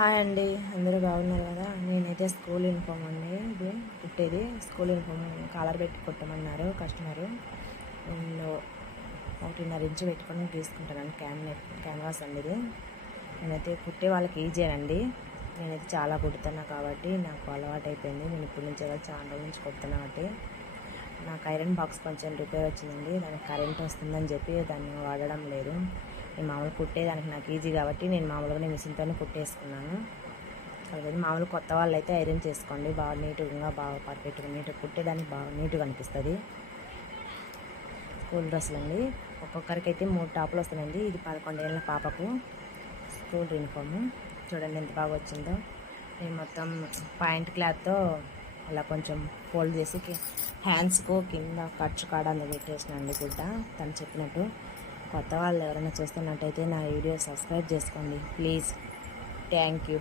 Hi అండి, అందరూ బాగున్నారు కదా. నేనైతే స్కూల్ యూనిఫామ్ అండి, ఇది కుట్టేది స్కూల్ యూనిఫామ్. కాలర్ పెట్టి కుట్టమన్నారు కస్టమరు. నేను 1.5 ఇంచు పెట్టుకొని తీసుకుంటాను. క్యాన్వాస్ అండి ఇది. నేనైతే కుట్టే వాళ్ళకి ఈజీ అండి. నేనైతే చాలా కుడుతున్నా కాబట్టి నాకు అలవాటు అయిపోయింది. నేను ఇప్పటి నుంచి చాలా రోజుల నుంచి కుడుతున్నా కాబట్టి. నాకు ఐరన్ బాక్స్ కొంచెం రిపేర్ వచ్చిందండి. దానికి కరెంట్ వస్తుందని చెప్పి దాన్ని వాడడం లేదు. నేను మామూలు కుట్టేదానికి నాకు ఈజీ కాబట్టి నేను మామూలుగానే మిషన్తోనే కుట్టేసుకున్నాను. అలాగే మామూలు కొత్త వాళ్ళు అయితే ఐరన్ చేసుకోండి, బాగా నీట్గా, బాగా పర్ఫెక్ట్గా నీట్గా కుట్టేదానికి బాగా నీట్గా అనిపిస్తుంది. స్కూల్ డ్రెస్సులు అండి, ఒక్కొక్కరికి అయితే 3 టాపులు వస్తున్నాయండి. ఇది 11 ఏళ్ళ పాపకు స్కూల్ యూనిఫాము. చూడండి ఎంత బాగా వచ్చిందో. నేను మొత్తం పాయింట్ క్లాత్తో అలా కొంచెం ఫోల్డ్ చేసి హ్యాండ్స్కు కింద ఖర్చు కాడ అందుకు పెట్టేసినండి గుడ్డ. తను చెప్పినట్టు. కొత్త వాళ్ళు ఎవరైనా చూస్తున్నట్టయితే నా వీడియో సబ్స్క్రైబ్ చేసుకోండి ప్లీజ్. Thank you.